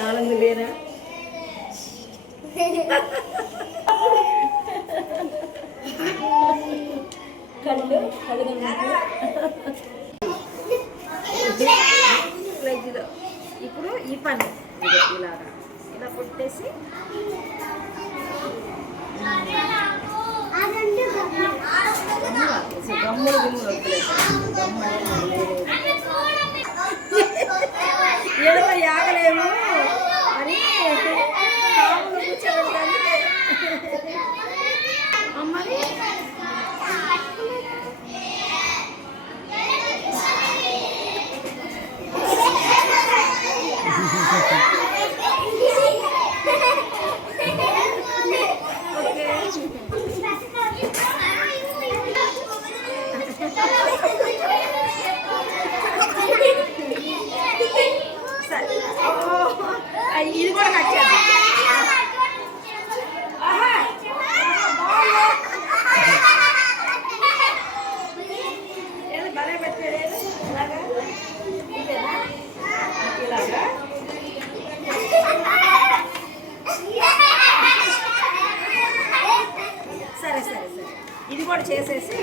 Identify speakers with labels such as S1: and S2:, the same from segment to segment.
S1: ఆనందం లేరా? కళ్ళు ప్లగ్లో ఇప్పుడు ఈ పని. ఇలాగా. ఇలా కొట్టేసి. గమ్ములు గిమ్ములు ఇది కూడా చేసేసి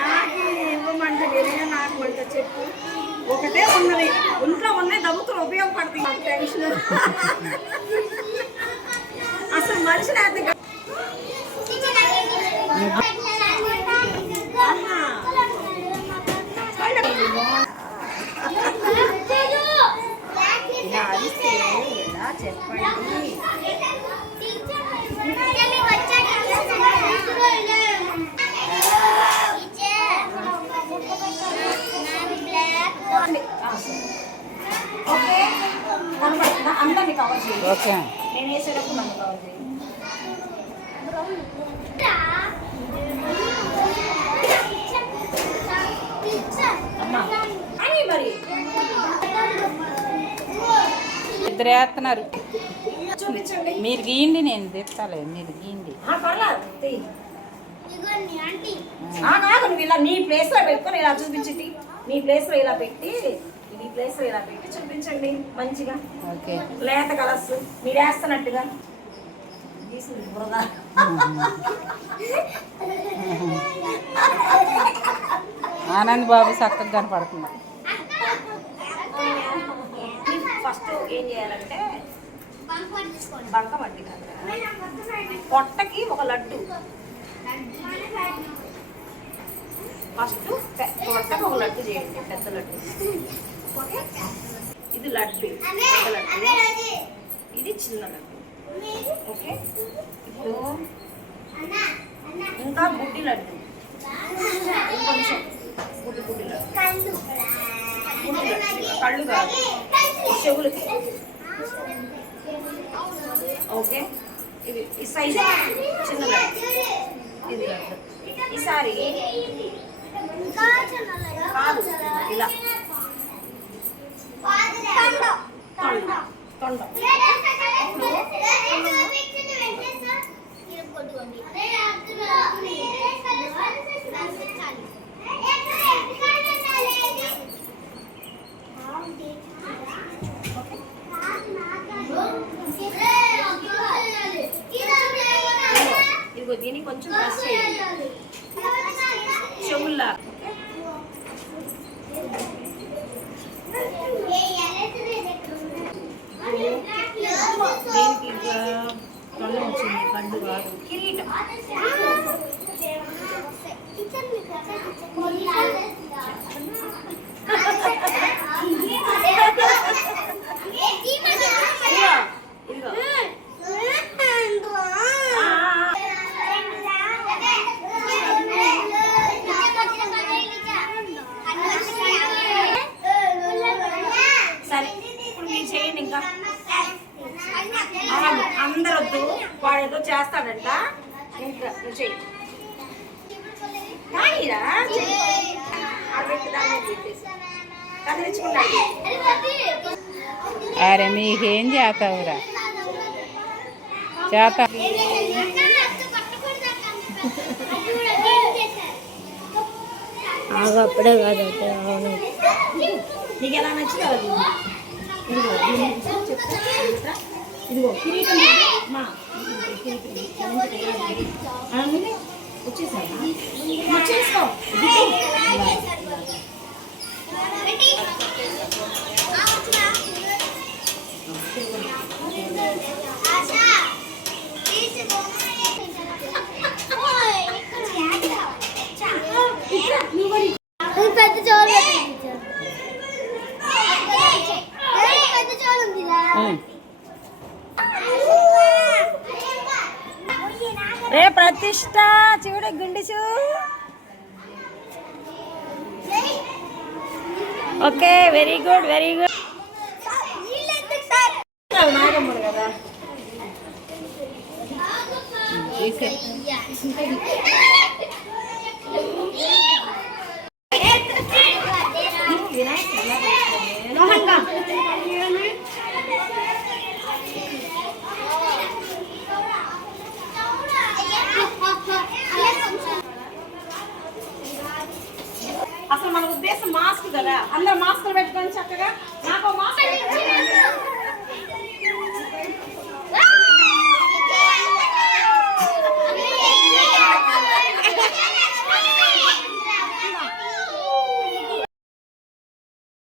S1: నాకు ఇవ్వమంటే వేరే నాకు వంట చెప్పు. ఒకటే ఉన్నది. ఇంట్లో ఉన్నాయి దమ్ముతులు ఉపయోగపడుతుంది నాకు టెన్షన్ ఓకే. నేను వేసేటప్పుడు మరి.
S2: ఇద్దరు వేస్తున్నారు.
S1: చూపించండి.
S2: మీరు గీయండి నేను తెస్తాలే. మీరు గీయండి.
S1: ఆ, పర్లేదు. తీ. ఆ, కాదు నువ్వు ఇలా నీ ప్లేస్లో పెట్టుకొని ఇలా చూపించండి నీ ప్లేస్లో ఇలా పెట్టి ప్లేస్ ఇలా పెట్టి చూపించండి మంచిగా.
S2: ఓకే.
S1: లేత కలర్స్. మీరు వేస్తున్నట్టుగా. గీసింది బురద.
S2: ఆనంద్ బాబు చక్కగా కనపడుతుంది
S1: ఫస్ట్ ఏం చేయాలంటే బంక మట్టి కాదు. పొట్టకి ఒక లడ్డు. ఫస్ట్ పొట్టకి ఒక లడ్డు చేయండి పెద్ద లడ్డు. ఇది లడ్డు. లడ్డు. ఇది చిన్న లడ్డు. ఓకే? ఇప్పుడు ఇంకా బుడ్డి లడ్డు. ఇంకొంచెం బుడ్డి బుడ్డి లడ్డు. కళ్ళు. కాదు. చెవులకి. ఓకే? ఇది ఈ సైజ్. చిన్న ఇది లడ్డు. ఈసారి కాదు. ఇలా. దీన్ని కొంచెం ప్రెస్ చేయండి. చెవుల్లా దీనికి ఇంకా తొండ వచ్చింది కాదు కిరీటం. ఇదిగో ఇదిగో ఆ, ఆ, ఆ. సరే ఇప్పుడు మీరు చేయండి ఇంకా ఆగు, అందరూ వద్దు వాడు ఏదో చేస్తాడంట ఇంకా నువ్వు చెయ్యి కానీరా
S2: అరే మీకేం చేస్తావురా? చేత
S3: ఆగు అప్పుడే కాదు అవును
S1: నీకు ఎలా నచ్చింది. ఇదిగో దీని గురించి చెప్తా చెప్తా. ఇదిగో కిరీటం ఇది. మా ఇదిగో ఈ కిరీటం ఇది. క్షమించండి, ఎలా ఉంది? ఆ, నువ్వే వచ్చేసాయా నువ్వు చేసుకో దిగు. ఇలా, ఇలా.
S3: పెద్ద చోలు పెద్ద చోలు ఉందిరా
S1: రే ప్రతిష్ట చూడు గుండిచు okay very good very good. కదా అందరూ మాస్కులు పెట్టుకొని చక్కగా